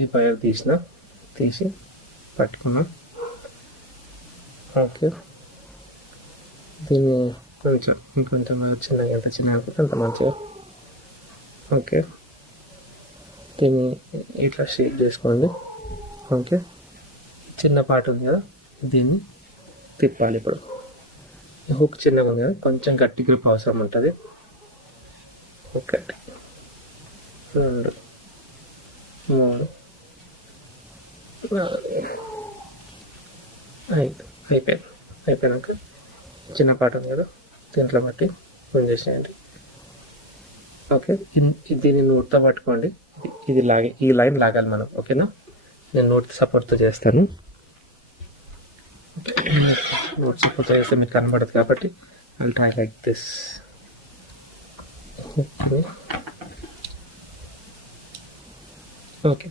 ఈ వైర్ తీసి పట్టుకున్నా. ఓకే, దీన్ని ఇంకొంచెం వైర్ చిన్నగా, ఎంత చిన్నగా అనుకుంటే అంత మంచిగా. ఓకే, దీన్ని ఇట్లా షేప్ చేసుకోండి. ఓకే, చిన్న పార్ట్ ఉంది కదా, దీన్ని తిప్పాలి. ఇప్పుడు హుక్ చిన్నగా ఉంది కదా, కొంచెం గట్టి గ్రిప్ అవసరం ఉంటుంది. 1 2 3 4 5 అయిపోయాక చిన్న పాట ఉంది కదా, దీంట్లో బట్టి ఫోన్ చేసేయండి. ఓకే, దీన్ని నోట్తో పట్టుకోండి. ఇది లాగే, ఈ లైన్ లాగాలి మనం. ఓకేనా, నేను నోట్ సపోర్ట్తో చేస్తాను. నోట్ సపోర్ట్తో చేస్తే మీకు కనబడదు కాబట్టి I try like this. Okay,